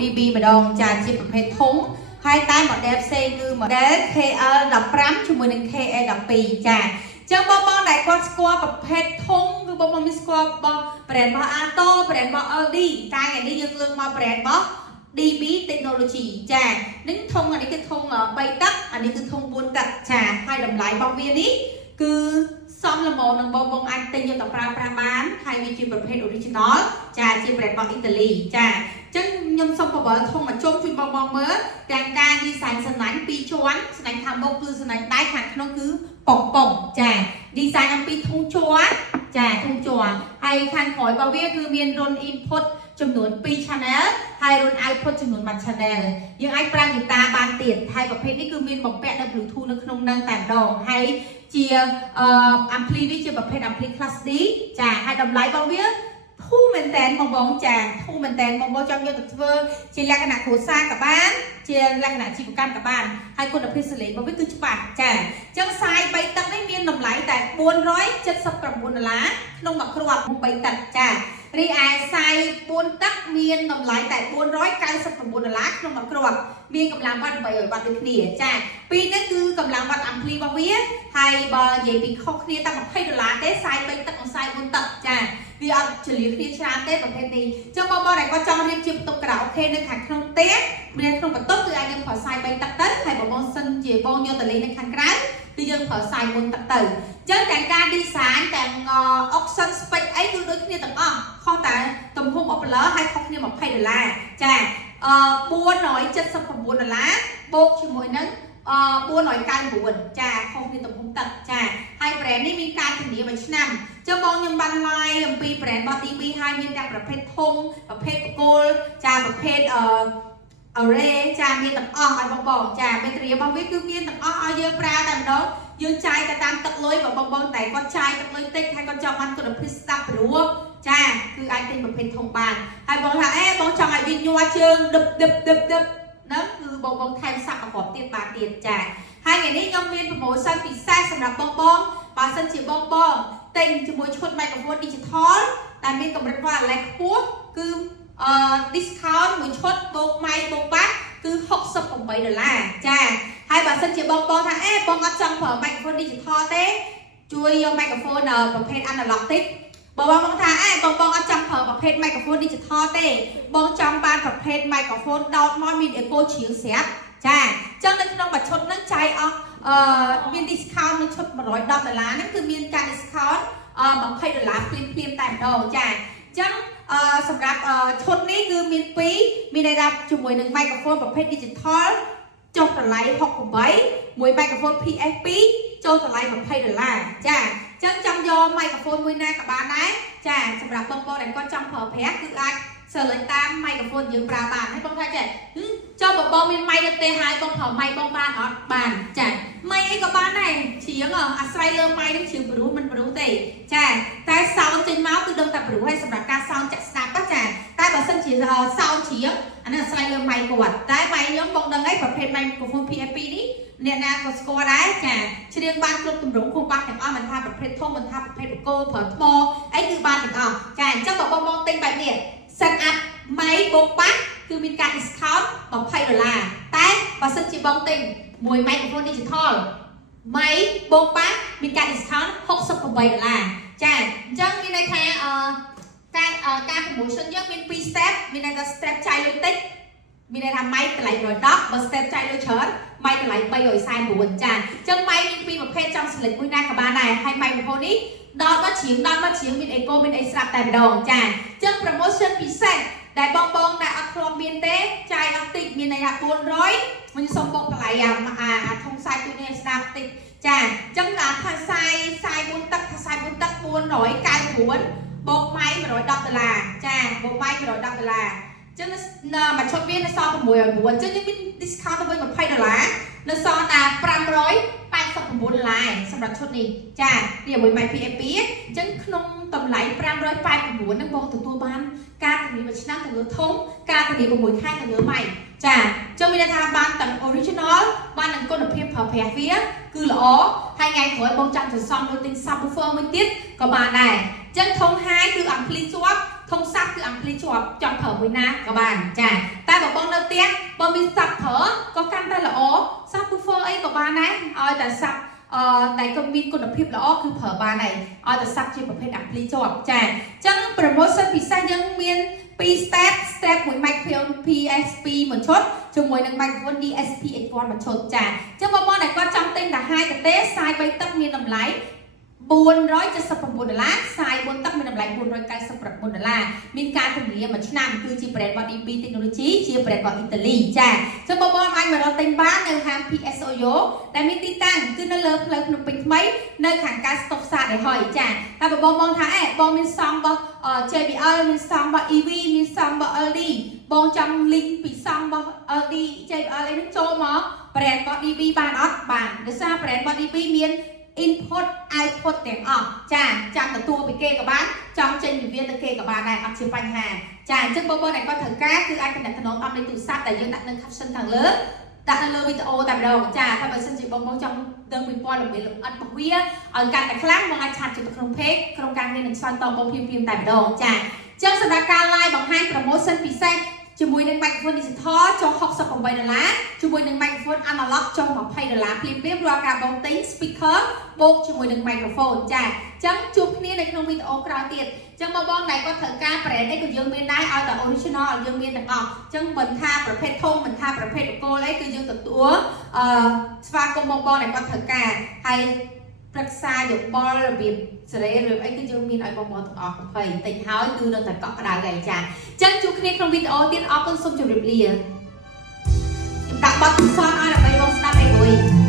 DB ម្ដងចាជាប្រភេទធំហើយតែ model ផ្សេងគឺ model KL 15ជាមួយនឹង KA 12ចាចឹងបងដែលគាត់ស្គាល់ប្រភេទធំគឺបងមានស្គាល់បង brand របស់ Ato brand របស់ LD តែថ្ងៃនេះយើងលើកមក brand របស់ DB Technology ចានឹងធំអានេះគឺធំ3ទឹកអានេះគឺធំ4ទឹកចាហើយតម្លៃរបស់វានេះគឺសមល្មមនឹងបងអាចទិញយកទៅប្រើប្រាស់បានហើយវាជាប្រភេទ original ចាជា brand របស់អ៊ីតាលីចាអញ្ចឹងខ្ញុំសូមបបល់ធំមកជុំជួយបងមើលទាំងការ design សំណាញ់2ជាន់សំណាញ់ខាងមុខគឺសំណាញ់ដៃខាងក្នុងគឺប៉ុងចា design អំពីធុងជ័រចាធុងជ័រហើយខាងក្រោយរបស់វាគឺមានរុន input ចំនួន2 channel ហើយរុន output ចំនួន1 channel យើងអាចប្រើ guitar បានទៀតហើយប្រភេទនេះគឺមានបំពាក់នៅ bluetooth នៅក្នុងនឹងតែម្ដងហើយជា ampli នេះជាប្រភេទ ampli class D ចាហើយតម្លៃរបស់វាធូរមែនតើបងចាធូរមែនតើបងចង់យកទៅធ្វើជាលក្ខណៈគ្រួសារក៏បានជាលក្ខណៈជីវកម្មក៏បានហើយគុណភាពសលេងរបស់វាគឺច្បាស់ចាអញ្ចឹងខ្សែ3ទឹកនេះមានតម្លៃតែ$479ក្នុងមួយគ្រាប់3ទឹកចារីឯខ្សែ4ទឹកមានតម្លៃតែ$499ក្នុងមួយគ្រាប់មានកម្លាំងវ៉ាត់800វ៉ាត់ដូចគ្នាចាពីរនេះគឺកម្លាំងវ៉ាត់ ampli របស់វាហើយបើនិយាយពីខុសគ្នាតែ$20ទេខ្សែ3ទឹកនិងខ្សែ4ទឹកចាវាអត់ចលាគ្នាច្រើនទេប្រភេទនេះចឹងបងដែលគាត់ចង់រៀបជាបន្ទប់ខារ៉ាអូខេនៅខាងក្នុងផ្ទះមានក្នុងបន្ទប់គឺអាចយើងប្រើខ្សែ3ទឹកទៅហើយបងសិនជាបងយកទៅលេងនៅខាងក្រៅគឺយើងប្រើខ្សែ4ទឹកទៅចឹងទាំងការ design ទាំង option spec អីគឺដូចគ្នាទាំងអស់ខុសតែទំហំ upper ហើយខុសគ្នា$20ចា$479បូកជាមួយនឹង499ចាខុសគ្នាទំហំទឹកចាហើយ brand នេះមានការធានា1ឆ្នាំចឹងបងខ្ញុំបាន live អំពី brand របស់ DB ហើយមានទាំងប្រភេទធំប្រភេទបកគោលចាប្រភេទarray ចាមានទាំងអស់ឲ្យបងចា battery របស់វាគឺមានទាំងអស់ឲ្យយើងប្រើតែម្ដងយើងចាយទៅតាមទឹកលុយបងតែគាត់ចាយទឹកលុយតិចហើយគាត់ចង់បានគុណភាពស្ដាប់ព្រោះចាគឺអាចទិញប្រភេទធំបានហើយបងថាបងចង់ឲ្យវាញ័រជើងដឹបហ្នឹងគឺបងថែមសាក់ប្រកបទៀតបានទៀតចាហើយថ្ងៃនេះខ្ញុំមាន promotion ពិសេសសម្រាប់បងបើសិនជាបងទិញជាមួយឈុត microphone digital ដែលមានកម្រិត wireless ខ្ពស់គឺ discount មួយឈុតបូកម៉ៃបូកបាក់គឺ$68ចាហើយបើសិនជាបងថាបងអត់ចង់ប្រើ microphone digital ទេជួយយក microphone ប្រភេទ analog តិចបងថាបងអត់ចង់ប្រើប្រភេទ microphone digital ទេបងចង់បានប្រភេទ microphone ដោតមកមាន echo ជ្រៀងស្រាប់ចាអញ្ចឹងនៅក្នុងមួយឈុតហ្នឹងចាយអស់មាន discount នៅឈុត$110ហ្នឹងគឺមានការ discount $20ភ្លាមតែម្ដងចាអញ្ចឹងសម្រាប់ឈុតនេះគឺមាន2មានន័យថាជាមួយនឹង microphone ប្រភេទ digital ចុះតម្លៃ68មួយ microphone PS2 ចូលតម្លៃ$20ចាអញ្ចឹងចង់យក microphone មួយណាក៏បានដែរចាសម្រាប់បងដែលគាត់ចង់ប្រើប្រាស់គឺអាច select តាម microphone យើងប្រើបានហើយបងថាចេះចូលបងមាន mic ទេហើយបងប្រើ mic បងបានអត់បានចា mic អីក៏បានដែរជ្រៀងអាស្រ័យលើ mic នឹងជ្រៀងព្រោះមិនព្រោះទេចាតែ sound ចេញមកគឺដឹងតែព្រោះហើយសម្រាប់ការ sound ចាក់ស្ដាប់ចាតែបើសិនជា sound ជ្រៀងអានេះអាស្រ័យលើ mic គាត់តែ mic ខ្ញុំបងដឹងហើយប្រភេទ microphone PS2 នេះអ្នកណាក៏ស្គាល់ដែរចាជ្រៀងបានគ្រប់ទម្រង់គ្រប់បាក់ទាំងអស់មិនថាប្រភេទធំមិនថាប្រភេទបកគោប្រើថ្មអីគឺបានទាំងអស់ចាអញ្ចឹងបើបងទិញបែបនេះ set up ម៉ៃបូកបាក់គឺមានការ discount $20តែបើសិនជាបងទិញមួយ microphone digital ម៉ៃបូកបាក់មានការ discount $68ចាអញ្ចឹងមានន័យថាការ promotion យើងមាន2 step មានន័យថា step ចាយលុយតិចមានន័យថាម៉ៃតម្លៃ110បើ step ចាយលុយច្រើនម៉ៃតម្លៃ349ចាអញ្ចឹងម៉ៃមាន2ប្រភេទចង់ select មួយណាក៏បានដែរហើយ microphone នេះដល់មកជ្រៀងមានអេកូមានអីស្រាប់តែម្ដងចាអញ្ចឹង promotion ពិសេសដែលបងដែលអត់ធ្លាប់មានទេចាយអត់តិចមានន័យថា400វិញសុំបងតម្លៃអាធុងខ្សែទូនេះស្ដាប់តិចចាអញ្ចឹងថាខ្សែ4ទឹក499បូកម៉ៃ$110ចាបូកម៉ៃ$110អញ្ចឹងមួយឈុតវានៅសល់609អញ្ចឹងយើងមាន discount ទៅវិញ$20នៅសល់តែ$589សម្រាប់ឈុតនេះចានេះមួយ mic PS2 អញ្ចឹងក្នុងតម្លៃ$589ហ្នឹងបងទទួលបានការធានា1ឆ្នាំទៅលើធំការធានា6ខែទៅលើ mic ចាអញ្ចឹងមានន័យថាបានទាំង original បាននឹងគុណភាពប្រើប្រាស់វាគឺល្អហើយថ្ងៃក្រោយបងចង់សន្សំលុយទិញ subwoofer មួយទៀតក៏បានដែរអញ្ចឹងធំ high គឺ ampli ជាប់ធ không sắp cứ ăn pli chọn thở với ná các bạn chà ta bảo bông đâu tiếc bông mình sắp thở có căn ta là ó sắp buffer ấy của bạn này tại sắp tại công viên con đập hiệp là ó cứ thở bà này tại sắp chưa một phép ăn pli chọn chà chẳng promotion vì sao dân miền step với microphone PSP một chốt cho mỗi năng microphone DSP X1 một chốt chà chứ bông này có trong tên là hai cái té sai bay tắc miền nằm lái 479 đô la sai4ตักមានតម្លៃ 499 ដុល្លារមានការពន្យាមួយឆ្នាំគឺជា brand របស់ DB Technology ជា brand របស់អ៊ីតាលីចាចឹងបងប្អូនអាចមករកទិញបាននៅហាង PSOYO ដែលមានទីតាំងគឺនៅលើផ្លូវភ្នំពេញថ្មីនៅខាងការស្តុកផ្សារដែលហើយចាតែបងថាបងមានសងរបស់ JBL មានសងរបស់ EV មានសងរបស់ LD បងចង់ link ពីសងរបស់ LD JBL អីហ្នឹងចូលមក brand របស់ DB បានអត់បានដោយសារ brand របស់ DB មាន input output ទាំងអស់ចាចាំទទួលពីគេក៏បានចង់ចេញពីវាទៅគេក៏បានដែរអត់ជាបញ្ហាចាអញ្ចឹងបងប្អូនដែលគាត់ត្រូវការគឺអាចតំណតំណងតាមលេខទូរស័ព្ទដែលយើងដាក់នៅ caption ខាងលើដាក់នៅលើវីដេអូតែម្ដងចាถ้าបើសិនជាបងចង់ដឹងពីព័ត៌មានលម្អិតរបស់វាឲ្យកាន់តែខ្លាំងបងអាចឆាតចូលទៅក្នុង page ក្រុមការងារនឹងឆ្លើយតបបងភ្លាមៗតែម្ដងចាអញ្ចឹងសម្រាប់ការ live បង្ហាញ promotion ពិសេសជាមួយនឹង microphone digital ចុះ 68 ដុល្លារជាមួយនឹង microphone analog ចុះ 20 ដុល្លារភ្លាមៗរាល់ការបងទិញ speaker បូកជាមួយនឹង microphone ចាអញ្ចឹងជួបគ្នានៅក្នុងវីដេអូក្រោយទៀតអញ្ចឹងបងដែលគាត់ត្រូវការ brand នេះក៏យើងមានដែរឲ្យតែ original ឲ្យយើងមានទាំងអស់អញ្ចឹងមិនថាប្រភេទធំមិនថាប្រភេទបកគោលអីគឺយើងទទួលស្វាគមន៍បងដែលគាត់ត្រូវការហើយប្រឹក្សាយោបល់របៀបសេរីឬអីគឺយើងមានឲ្យបងទាំងអស់20តិចហើយគឺនៅតែកក់ក្ដៅដែរចាអញ្ចឹងជួបគ្នាក្នុងវីដេអូទៀតអរគុណសូមជម្រាបលាខ្ញុំដាក់បទពិសោធន៍ឲ្យដើម្បីបងស្ដាប់អីរួយ